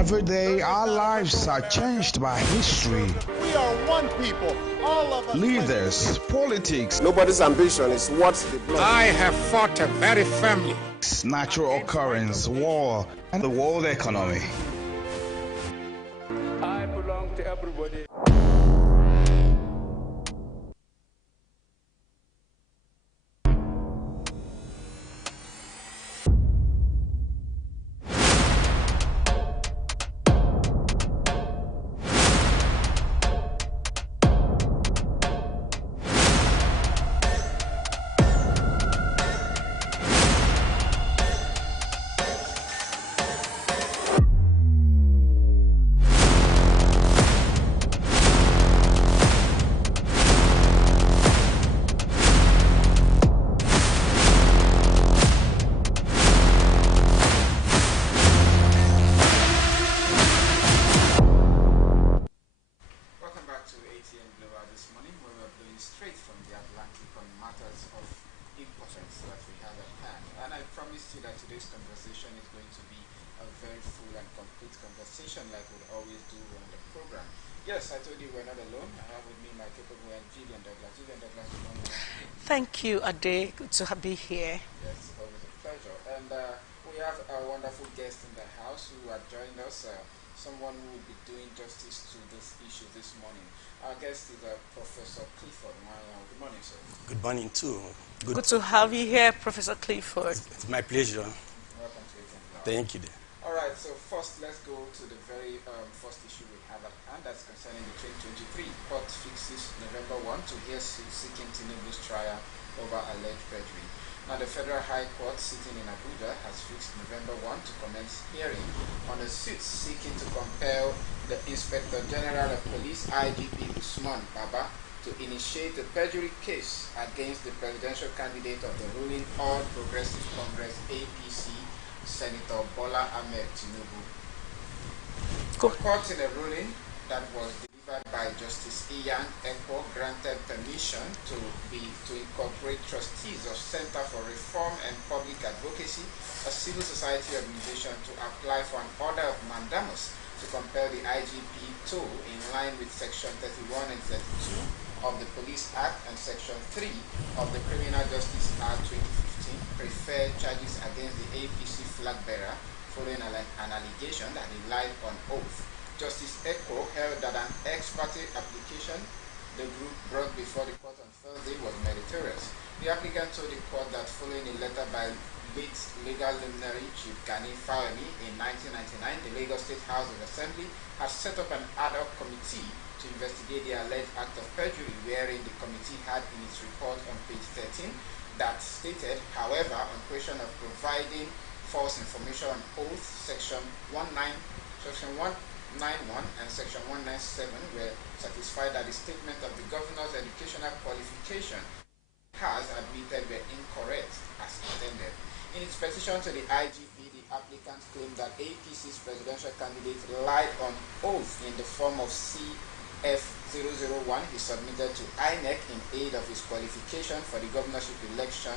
Every day, our lives are changed by history. We are one people, all of us. Leaders, politics, nobody's ambition is what they block. I have fought very firmly. natural occurrence, war, and the world economy. I belong to everybody. Blowout this morning, where we're going straight from the Atlantic on matters of importance that we have at hand. And I promised you that today's conversation is going to be a very full and complete conversation, like we always do on the program. Yes, I told you we're not alone. I have with me my capable and Vivian Douglas. Vivian Douglas, good morning. Thank you, Ade. Good to be here. Yes, it's always a pleasure. And we have a wonderful guest in the house who have joined us. Someone who will be doing justice to this issue this morning. Our guest is Professor Clifford. Good morning, sir. Good morning, too. Good to have you here, Professor Clifford. It's my pleasure. Welcome to it. Thank you. All right, so first let's go to the very first issue we have at hand, that's concerning the 2023 court fixes November 1 to hear seeking Tinubu's trial over alleged perjury. Now, the Federal High Court sitting in Abuja has fixed November 1 to commence hearing on a suit seeking to compel the Inspector General of Police, IGP Usman Baba, to initiate a perjury case against the presidential candidate of the ruling All Progressive Congress, APC, Senator Bola Ahmed Tinubu. The court, in a ruling that was delivered by Justice Ian Ekpo, granted permission to incorporate trustees of Center for Reform and Public Advocacy, a civil society organization, to apply for an order of mandamus to compel the IGP to, in line with Section 31 and 32 of the Police Act and Section 3 of the Criminal Justice Act 2015, prefer charges against the APC flag bearer following an allegation that he lied on oath. Justice Ekpo held that an ex parte application the group brought before the court on Thursday was meritorious. The applicant told the court that following a letter by late legal luminary Chief Gani Fawemi in 1999, the Lagos State House of Assembly has set up an ad hoc committee to investigate the alleged act of perjury, wherein the committee had in its report on page 13 that stated, however, on question of providing false information on oath, Section 191 and Section 197 were satisfied that the statement of the governor's educational qualification has admitted were incorrect as intended. In its petition to the IGP, the applicant claimed that APC's presidential candidate lied on oath in the form of CF001 he submitted to INEC in aid of his qualification for the governorship election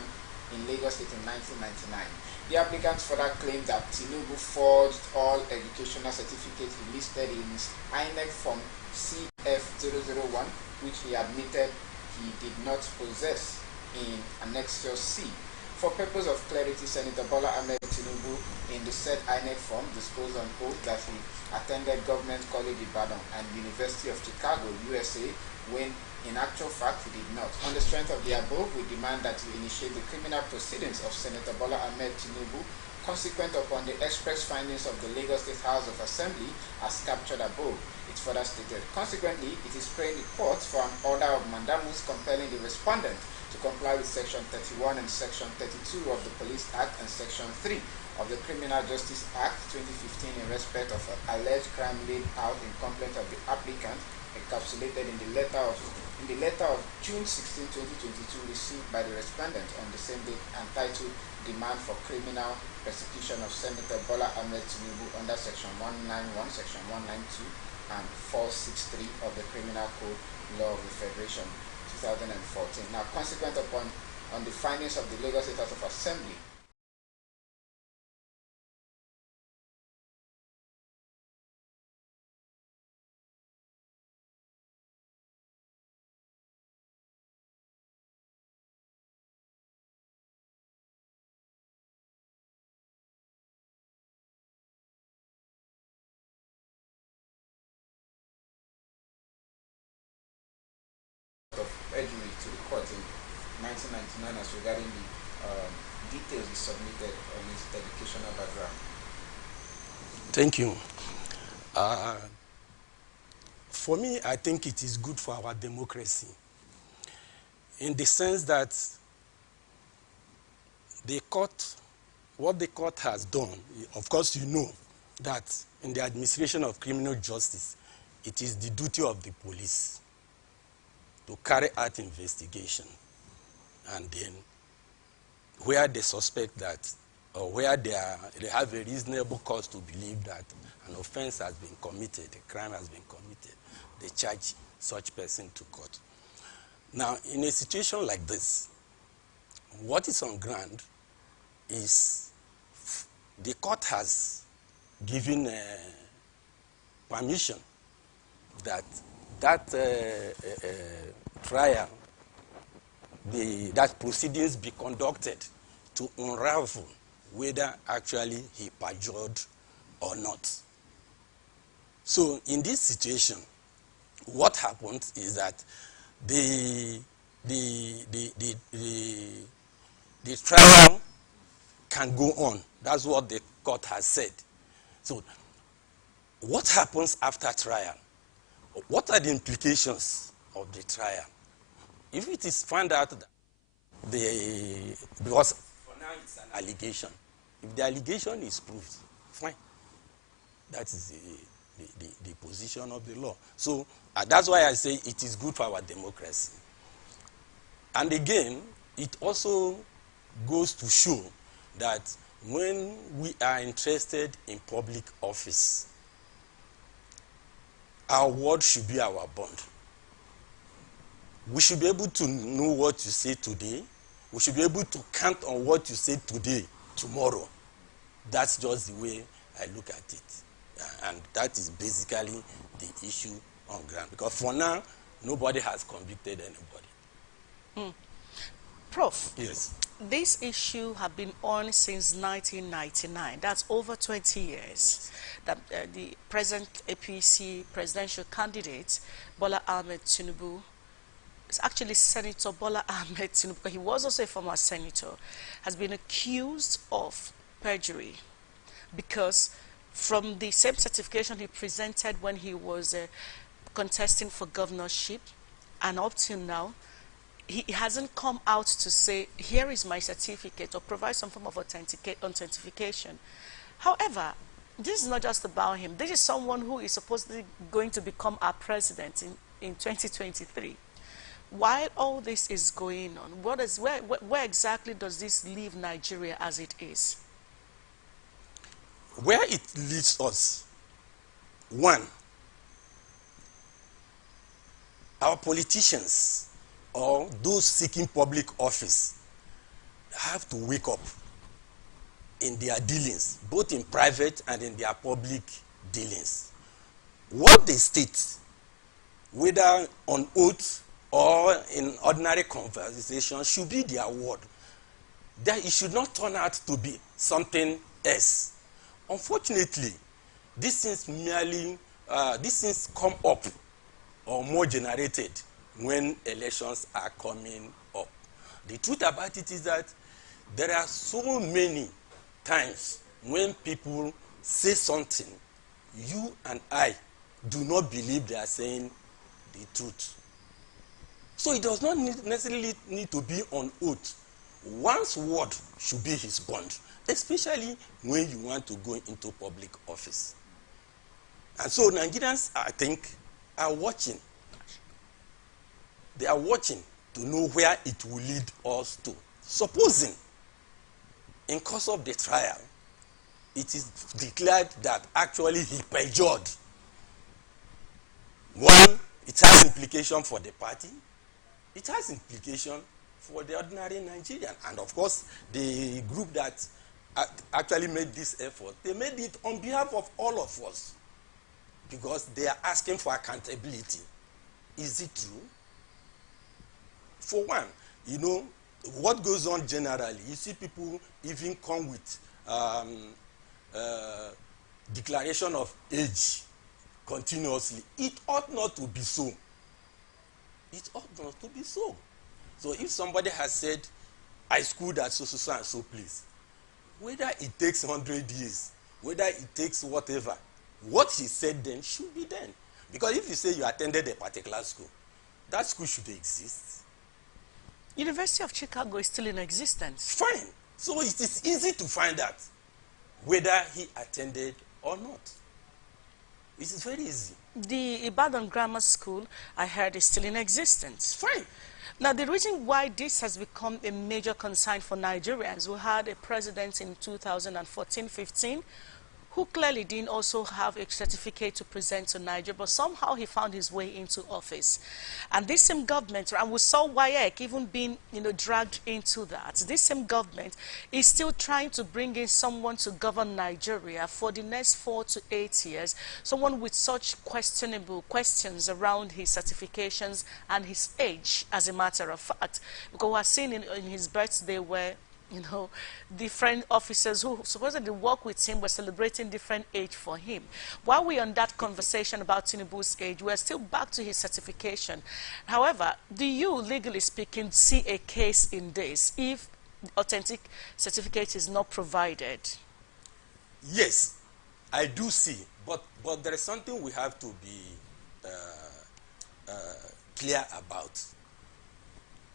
in Lagos State in 1999. The applicants further claimed that Tinubu forged all educational certificates he listed in his INEC form CF001, which he admitted he did not possess in Annexure C. For purpose of clarity, Senator Bola Ahmed Tinubu, in the said INEC form, disclosed on oath that he attended Government College Ibadan and University of Chicago, USA, when in actual fact he did not. On the strength of the above, we demand that you initiate the criminal proceedings of Senator Bola Ahmed Tinubu, consequent upon the express findings of the Lagos State House of Assembly as captured above. It further stated, consequently, it is praying the court for an order of mandamus compelling the respondent to comply with Section 31 and Section 32 of the Police Act and Section 3 of the Criminal Justice Act 2015 in respect of an alleged crime laid out in complaint of the applicant, encapsulated in the letter of June 16, 2022 received by the respondent on the same date, entitled Demand for Criminal Persecution of Senator Bola Ahmed Tinubu under Section 191, Section 192 and 463 of the Criminal Code Law of the Federation 2014. Now, consequent upon the findings of the Lagos State House of Assembly court in 1999 as regarding the details he submitted on his educational background. Thank you. For me, I think it is good for our democracy in the sense that the court, what the court has done, of course you know that in the administration of criminal justice, it is the duty of the police to carry out investigation, and then where they suspect that, or where they have a reasonable cause to believe that an offense has been committed, a crime has been committed, they charge such person to court. Now, in a situation like this, what is on ground is the court has given permission that trial, that proceedings be conducted to unravel whether actually he perjured or not. So in this situation, what happens is that the trial can go on. That's what the court has said. So what happens after trial? What are the implications of the trial? If it is found out that because for now it's an allegation. If the allegation is proved, fine. That is the position of the law. So that's why I say it is good for our democracy. And again, it also goes to show that when we are interested in public office, our word should be our bond. We should be able to know what you say today. We should be able to count on what you say today, tomorrow. That's just the way I look at it. And that is basically the issue on ground. Because for now, nobody has convicted anybody. Prof. Yes. This issue has been on since 1999. That's over 20 years. That the present APC presidential candidate, Bola Ahmed Tinubu, is actually Senator Bola Ahmed Tinubu, because he was also a former senator, has been accused of perjury because from the same certification he presented when he was contesting for governorship and up till now, he hasn't come out to say, here is my certificate, or provide some form of authentication. However, this is not just about him. This is someone who is supposedly going to become our president in 2023. While all this is going on, where exactly does this leave Nigeria as it is? Where it leads us, one, our politicians or those seeking public office have to wake up in their dealings, both in private and in their public dealings. What they state, whether on oath or in ordinary conversation, should be their word. That it should not turn out to be something else. Unfortunately, these things come up or more generated when elections are coming up. The truth about it is that there are so many times when people say something, you and I do not believe they are saying the truth. So it does not necessarily need to be on oath. One's word should be his bond, especially when you want to go into public office. And so Nigerians, I think, are watching. They are watching to know where it will lead us to. Supposing, in course of the trial, it is declared that actually he perjured. One, it has implication for the party. It has implication for the ordinary Nigerian. And of course, the group that actually made this effort, they made it on behalf of all of us because they are asking for accountability. Is it true? For one, you know, what goes on generally, you see people even come with declaration of age continuously. It ought not to be so. It ought not to be so. So if somebody has said, I schooled at so and so place, whether it takes 100 years, whether it takes whatever, what he said then should be done. Because if you say you attended a particular school, that school should exist. University of Chicago is still in existence. Fine. So it is easy to find out whether he attended or not. It is very easy. The Ibadan Grammar School, I heard, is still in existence. Fine. Now, the reason why this has become a major concern for Nigerians, we had a president in 2014-15 who clearly didn't also have a certificate to present to Nigeria, but somehow he found his way into office. And this same government, and we saw WAEC even being, dragged into that. This same government is still trying to bring in someone to govern Nigeria for the next 4 to 8 years, someone with such questionable questions around his certifications and his age, as a matter of fact. Because we are seeing in his birthday where different officers who supposedly work with him were celebrating different age for him. While we're on that conversation about Tinubu's age, we're still back to his certification. However, do you, legally speaking, see a case in this if authentic certificate is not provided? Yes, I do see, but there is something we have to be clear about.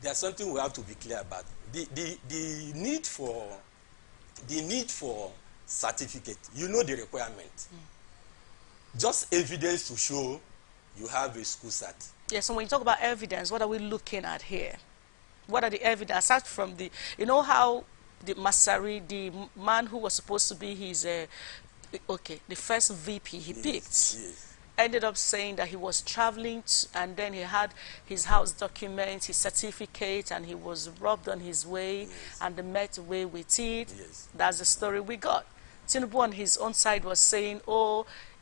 There's something we have to be clear about. The need for certificate, the requirement. Just evidence to show you have a school cert. Yes, so when you talk about evidence, what are we looking at here? What are the evidence? Aside from the, how the Masari, the man who was supposed to be his, the first VP he picked, ended up saying that he was traveling and then he had his house documents, his certificate, and he was robbed on his way, and they met away with it. That's the story we got. Tinubu on his own side was saying,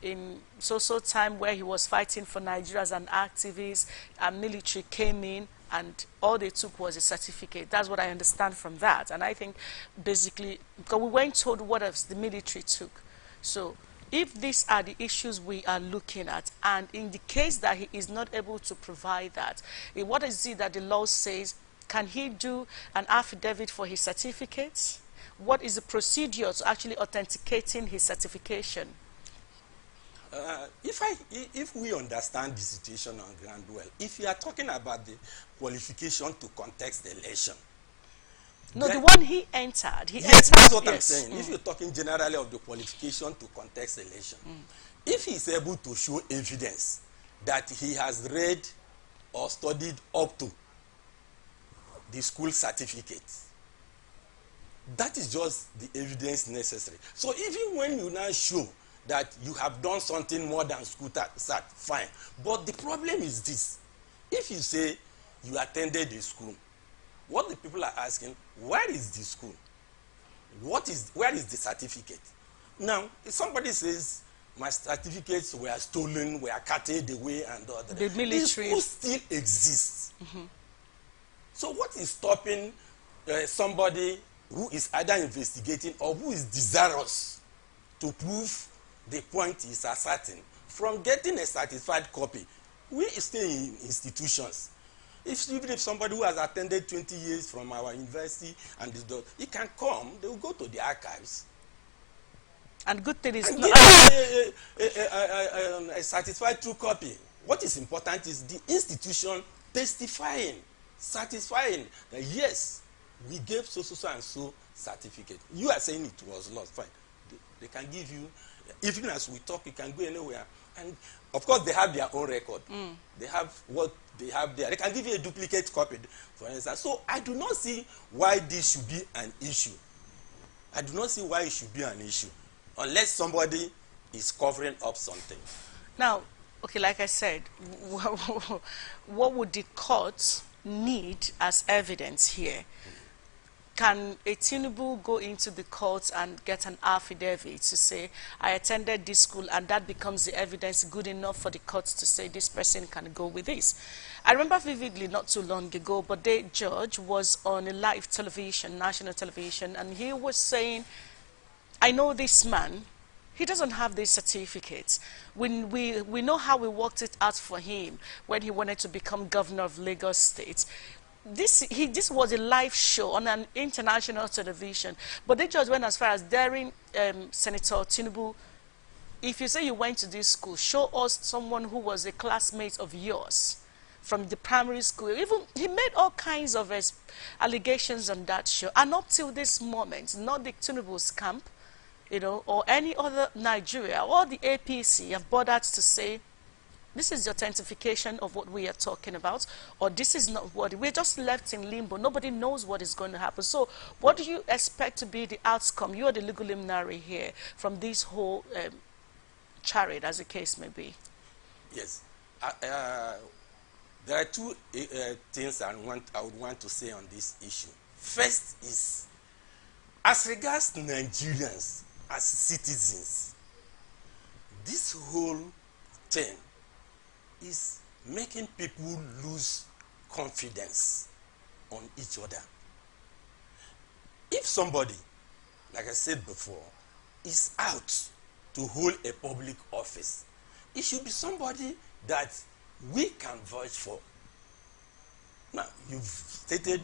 in so time where he was fighting for Nigeria as an activist, a military came in and all they took was a certificate. That's what I understand from that. And I think basically, because we weren't told what else the military took. So if these are the issues we are looking at, and in the case that he is not able to provide that, what is it that the law says? Can he do an affidavit for his certificates? What is the procedure to actually authenticating his certification? If we understand the situation on ground well, if you are talking about the qualification to contest the election. No, the one he entered. Yes, that's what I'm saying. If you're talking generally of the qualification to contest election, if he's able to show evidence that he has read or studied up to the school certificate, that is just the evidence necessary. So even when you now show that you have done something more than school cert, fine. But the problem is this. If you say you attended a school, what the people are asking, where is the school? Where is the certificate? Now, if somebody says, my certificates were stolen, were carted away, and all that, the military, the school still exists. So what is stopping somebody who is either investigating or who is desirous to prove the point is asserting from getting a certified copy? We stay in institutions. Even if somebody who has attended 20 years from our university and is done, he can come, they will go to the archives. And good thing is not a certified true copy. What is important is the institution testifying, satisfying that yes, we gave so and so certificate. You are saying it was lost, fine. They can give you, even as we talk, you can go anywhere. And of course, they have their own record. They have what they have there. They can give you a duplicate copy, for instance. So I do not see why this should be an issue. I do not see why it should be an issue, unless somebody is covering up something. Now, okay, like I said, what would the court need as evidence here? Can a Tinubu go into the court and get an affidavit to say, I attended this school, and that becomes the evidence good enough for the court to say this person can go with this? I remember vividly not too long ago, but the judge was on a live television, national television, and he was saying, I know this man, he doesn't have this certificate. We know how we worked it out for him when he wanted to become governor of Lagos State. this was a live show on an international television, but the judge went as far as daring Senator Tinubu, if you say you went to this school, show us someone who was a classmate of yours from the primary school. Even he made all kinds of allegations on that show, and up till this moment, not the Tinubu's camp, you know, or any other Nigeria or the APC have bothered to say, this is the authentication of what we are talking about, or this is not what, we're just left in limbo. Nobody knows what is going to happen. So what do you expect to be the outcome? You are the legal luminary here from this whole charade, as the case may be. Yes. There are two things I would want to say on this issue. First is, as regards Nigerians as citizens, this whole thing is making people lose confidence on each other. If somebody, like I said before, is out to hold a public office, it should be somebody that we can vouch for. Now, you've stated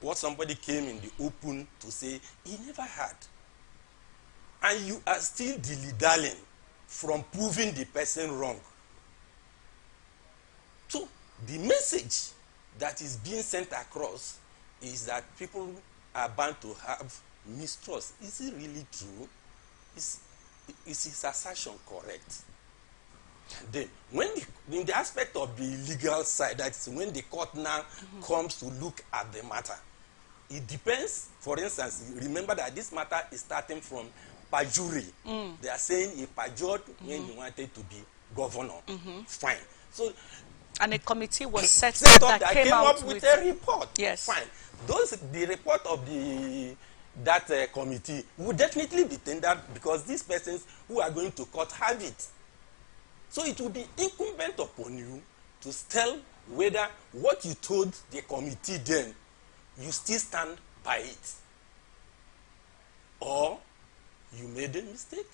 what somebody came in the open to say he never had. And you are still dilly-dallying from proving the person wrong. So, the message that is being sent across is that people are bound to have mistrust. Is it really true? Is his assertion correct? And then, when in the aspect of the legal side, that's when the court now comes to look at the matter. It depends. For instance, remember that this matter is starting from perjury. They are saying he perjured when he wanted to be governor. Fine. So, and a committee was set up that came up with a report. Yes. Fine. The report of that committee would definitely be tendered because these persons who are going to court have it. So it will be incumbent upon you to tell whether what you told the committee then, you still stand by it. Or you made a mistake.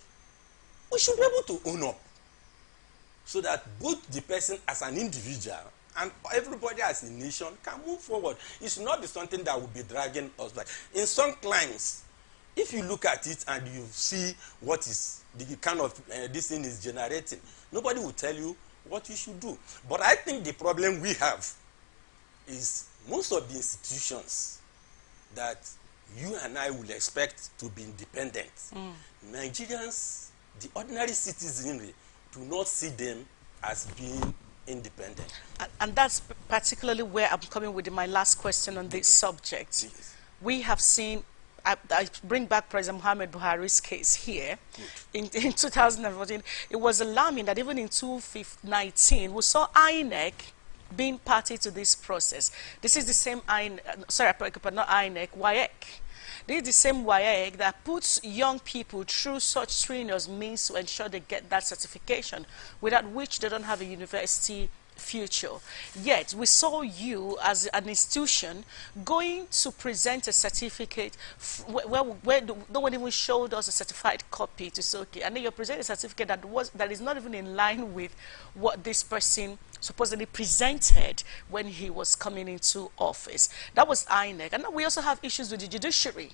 We should be able to own up. So that both the person as an individual and everybody as a nation can move forward. It should not be something that will be dragging us back. In some climes, if you look at it and you see what is the kind of this thing is generating, nobody will tell you what you should do. But I think the problem we have is most of the institutions that you and I will expect to be independent, Nigerians, the ordinary citizenry, do not see them as being independent. And that's particularly where I'm coming with my last question on this subject. Yes. We have seen, I bring back President Muhammad Buhari's case here. In 2014, it was alarming that even in 2019, we saw INEC being party to this process. This is the same INEC, sorry, but not INEC, WAEC. This is the same WAEC that puts young people through such strenuous means to ensure they get that certification, without which they don't have a university future. Yet, we saw you as an institution going to present a certificate where no one even showed us a certified copy to say, okay, and then you're presenting a certificate that is not even in line with what this person supposedly presented when he was coming into office. That was INEC. And now we also have issues with the judiciary.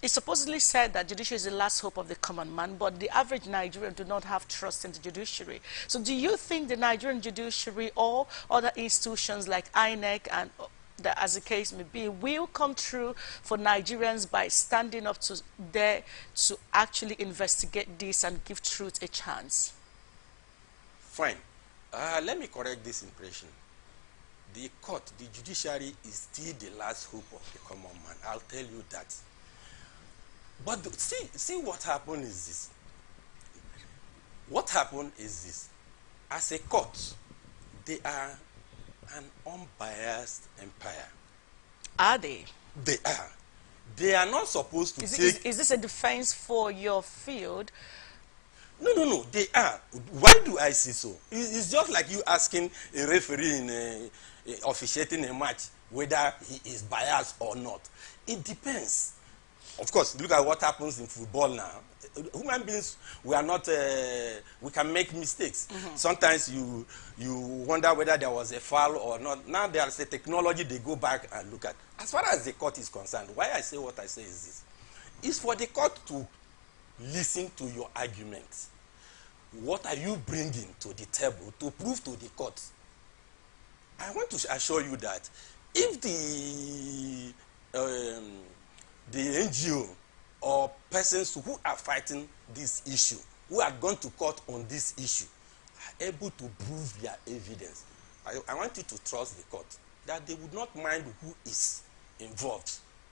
It supposedly said that judiciary is the last hope of the common man, but the average Nigerian do not have trust in the judiciary. So do you think the Nigerian judiciary or other institutions like INEC and as the case may be, will come through for Nigerians by standing up to there to actually investigate this and give truth a chance? Fine. Let me correct this impression. The court, the judiciary, is still the last hope of the common man. I'll tell you that. But see what happened is this. What happened is this. As a court, they are an unbiased empire. Are they? They are. They are not supposed to take... Is this a defense for your field? No, they are. Why do I say so? It's just like you asking a referee in officiating a match whether he is biased or not. It depends. Of course, look at what happens in football now. human beings, we are not, we can make mistakes. Sometimes you wonder whether there was a foul or not. Now there's a technology, they go back and look at. As far as the court is concerned, why I say what I say is this. It's for the court to listen to your arguments. What are you bringing to the table to prove to the court? I want to assure you that if the NGO or persons who are fighting this issue, who have gone to court on this issue, are able to prove their evidence, I want you to trust the court that they would not mind who is involved.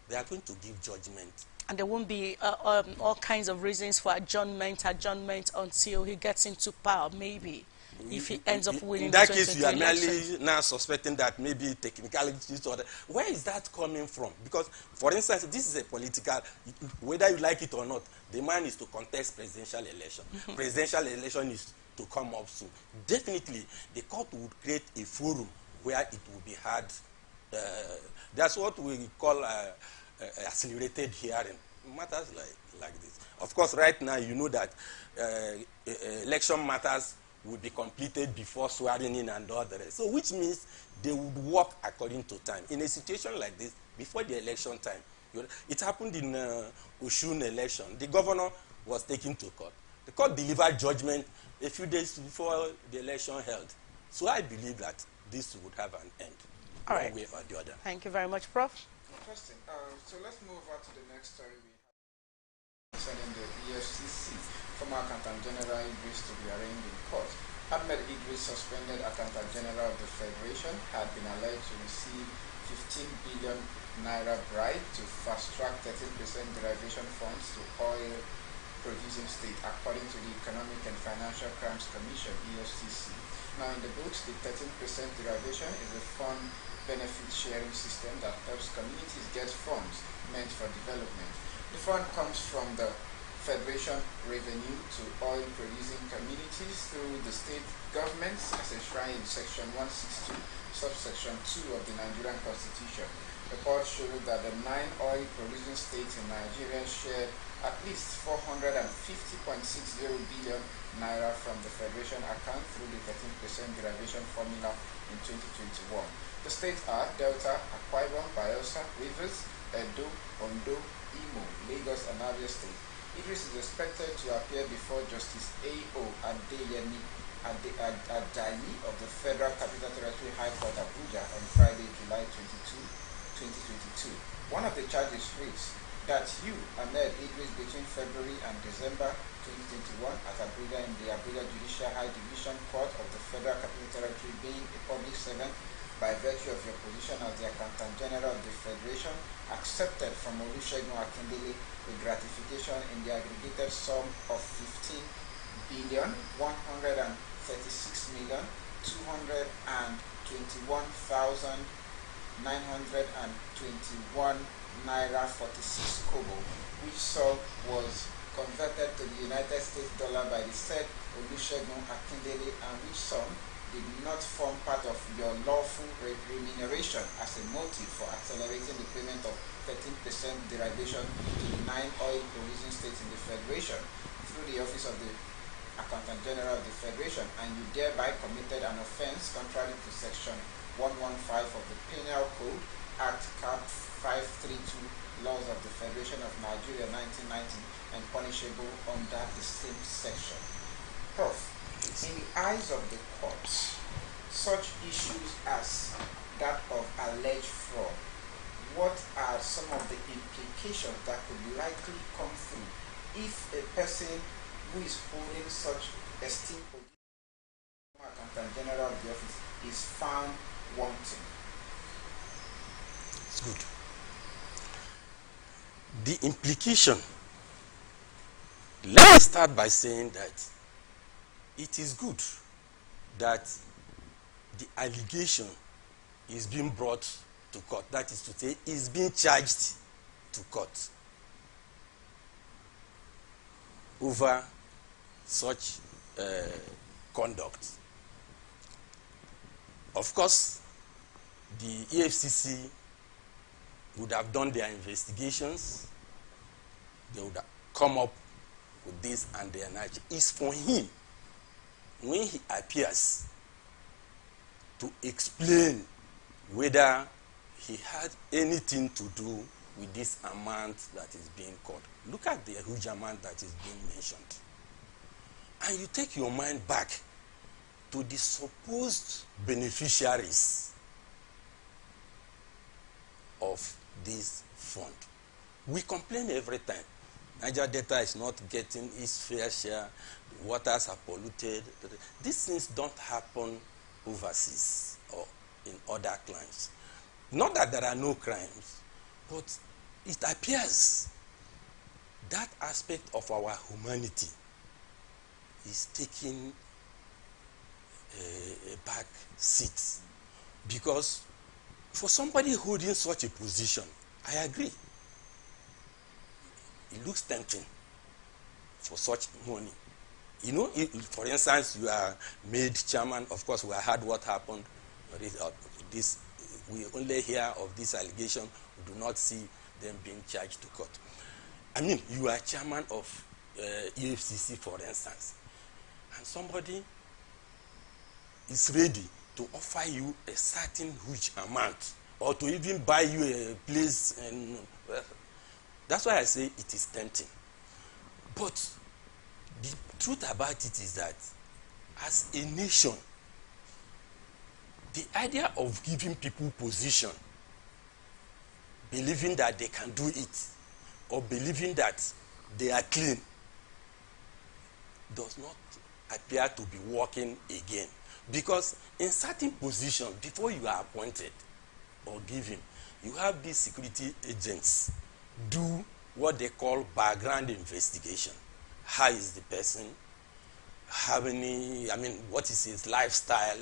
They are going to give judgment. And there won't be all kinds of reasons for adjournment until he gets into power, maybe. If he ends up winning in that the case, you are 2023 merely elections. now suspecting that maybe technicalities or where is that coming from? Because, for instance, this is a political, whether you like it or not, the man is to contest presidential election. Presidential election is to come up soon. Definitely, the court would create a forum where it will be heard. That's what we call accelerated hearing. Matters like this. Of course, right now, you know that election matters will be completed before swearing in and all the rest. So which means they would work according to time. In a situation like this, before the election time, it happened in Oshun election. The governor was taken to court. The court delivered judgment a few days before the election held. So I believe that this would have an end, All right. one way or the other. Thank you very much, Prof. Interesting. So let's move on to the next story we have concerning the EFCC. Former Accountant General Idris to be arraigned in court. Ahmed Idris, suspended Accountant General of the Federation, had been alleged to receive 15 billion naira bribe to fast-track 13% derivation funds to oil-producing state, according to the Economic and Financial Crimes Commission (EFCC). Now, in the books, the 13% derivation is a fund benefit sharing system that helps communities get funds meant for development. The fund comes from the Federation revenue to oil-producing communities through the state governments as enshrined in Section 162, subsection 2 of the Nigerian Constitution. Reports show that the 9 oil-producing states in Nigeria shared at least 450.60 billion naira from the Federation account through the 13% derivation formula in 2021. The states are Delta, Akwa Ibom, Bayelsa, Rivers, Edo, Ondo, Imo, Lagos, and Abia State. Idris is expected to appear before Justice A.O. Adeyemi Ajayi of the Federal Capital Territory High Court, Abuja, on Friday, July 22, 2022. One of the charges reads that Ahmed Idris, between February and December 2021 at Abuja in the Abuja Judicial High Division Court of the Federal Capital Territory, being a public servant by virtue of your position as the Accountant General of the Federation, accepted from Olusegun Akindele a gratification in the aggregated sum of 15,136,221,921 naira 46 kobo, which sum was converted to the United States dollar by the said Olusegun Akindele, and which sum did not form part of your lawful remuneration as a motive for accelerating the payment of 13% derivation to the 9 oil-producing states in the Federation through the Office of the Accountant General of the Federation, and you thereby committed an offense contrary to Section 115 of the Penal Code, Act Cap 532, Laws of the Federation of Nigeria 1990, and punishable under the same section. Prof, in the eyes of the courts, such issues as that of alleged fraud, what are some of the implications that could likely come through if a person who is holding such esteemed position, Accountant General of the office, is found wanting? It's good. The implication, let's start by saying that it is good that the allegation is being brought to court. That is to say, is being charged to court over such conduct. Of course, the EFCC would have done their investigations. They would have come up with this and the energy is for him, when he appears, to explain whether he had anything to do with this amount that is being called. Look at the huge amount that is being mentioned. And you take your mind back to the supposed beneficiaries of this fund. We complain every time. Niger Delta is not getting its fair share. The waters are polluted. These things don't happen overseas or in other climes. Not that there are no crimes, but it appears that aspect of our humanity is taking a back seat. Because for somebody holding such a position, I agree, it looks tempting for such money. You know, for instance, you are made chairman. Of course, we heard what happened. This, we only hear of this allegation. We do not see them being charged to court. I mean, you are chairman of EFCC, for instance, and somebody is ready to offer you a certain huge amount, or to even buy you a place, and that's why I say it is tempting. But the truth about it is that as a nation, the idea of giving people position, believing that they can do it, or believing that they are clean, does not appear to be working again. Because in certain positions, before you are appointed or given, you have these security agents do what they call background investigation. How is the person? What is his lifestyle?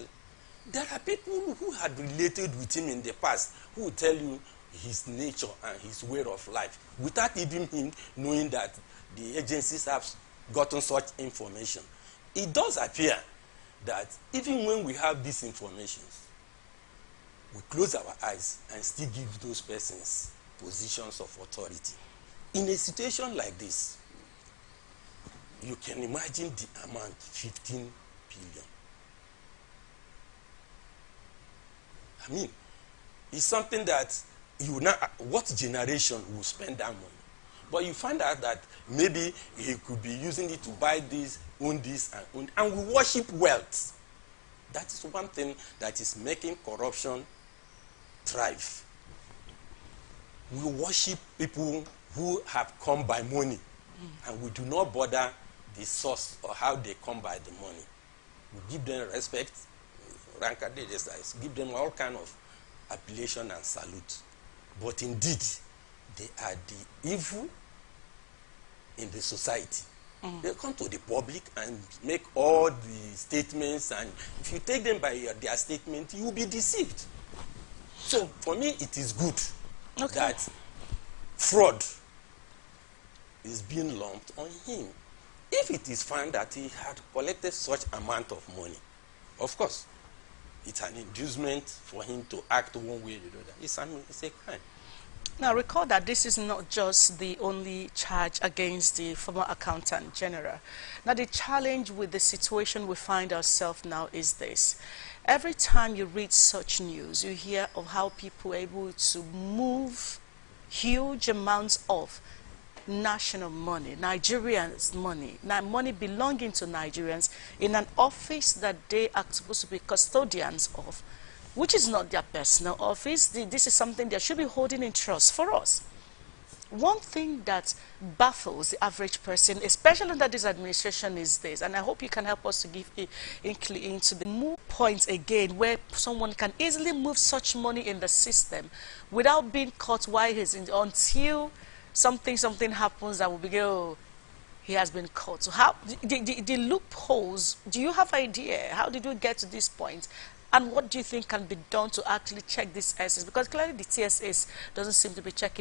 There are people who had related with him in the past who will tell you his nature and his way of life without even him knowing that the agencies have gotten such information. It does appear that even when we have these informations, we close our eyes and still give those persons positions of authority. In a situation like this, you can imagine the amount, 15 billion. I mean, it's something that you now, what generation will spend that money? But you find out that maybe he could be using it to buy this, own this, and we worship wealth. That is one thing that is making corruption thrive. We worship people who have come by money, and we do not bother the source or how they come by the money. We give them respect, give them all kind of appellation and salute. But indeed, they are the evil in the society. They come to the public and make all the statements, and if you take them by their statement, you will be deceived. So for me, it is good that fraud is being lumped on him. If it is found that he had collected such amount of money, of course, it's an inducement for him to act one way or the other. It's a crime. Now, recall that this is not just the only charge against the former accountant general. Now, the challenge with the situation we find ourselves now is this. Every time you read such news, you hear of how people are able to move huge amounts of national money, Nigerians' money, money belonging to Nigerians, in an office that they are supposed to be custodians of, which is not their personal office. This is something they should be holding in trust for us. One thing that baffles the average person, especially under this administration, is this, and I hope you can help us to give into the move points again, where someone can easily move such money in the system without being caught while he's in, until something happens that will be, oh, he has been caught. So how, the loopholes, do you have idea? How did we get to this point? And what do you think can be done to actually check these assets? Because clearly the TSS doesn't seem to be checking